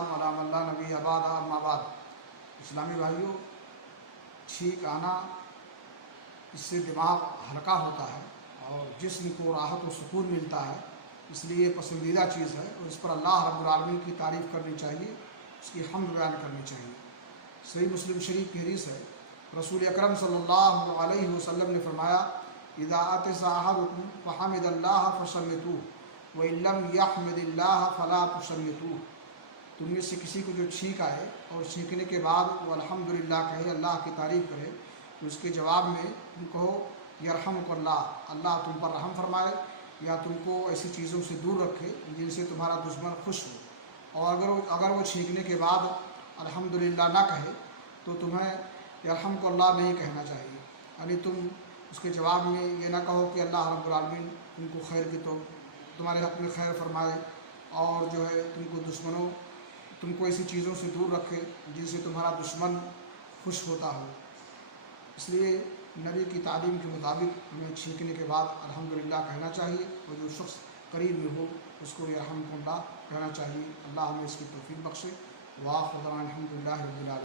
والسلام علی من لا نبی بعد اما بعد۔ اسلامی بھائیوں، چھینک آنا اس سے دماغ ہلکا ہوتا ہے اور جسم کو راحت و سکون ملتا ہے، اس لیے پسندیدہ چیز ہے اور اس پر اللہ رب العالمین کی تعریف کرنی چاہیے، اس کی حمد بیان کرنی چاہیے۔ صحیح مسلم شریف کی حدیث ہے، رسول اکرم صلی اللہ علیہ وسلم نے فرمایا اذا عطس احدکم فحمد اللہ فشمتوہ وان لم یحمد اللہ فلا تشمتوہ۔ تم میں سے کسی کو جو چھینک آئے اور چھینکنے کے بعد وہ الحمدللہ کہے، اللہ کی تعریف کرے، تو اس کے جواب میں تم کہو یرحمک اللہ، اللہ تم پر رحم فرمائے یا تم کو ایسی چیزوں سے دور رکھے جن سے تمہارا دشمن خوش ہو۔ اور اگر وہ چھینکنے کے بعد الحمدللہ نہ کہے تو تمہیں یرحمک اللہ نہیں کہنا چاہیے، یعنی تم اس کے جواب میں یہ نہ کہو کہ اللہ رب العالمین تم کو خیر کی تو تمہارے حق میں خیر فرمائے اور جو ہے تم کو ایسی چیزوں سے دور رکھے جن سے تمہارا دشمن خوش ہوتا ہو۔ اس لیے نبی کی تعلیم کے مطابق ہمیں چھینکنے کے بعد الحمدللہ کہنا چاہیے اور جو شخص قریب میں ہو اس کو یرحمک اللہ کہنا چاہیے۔ اللہ ہمیں اس کی توفیق بخشے۔ وآخر دعوانا الحمدللہ رب العالمین۔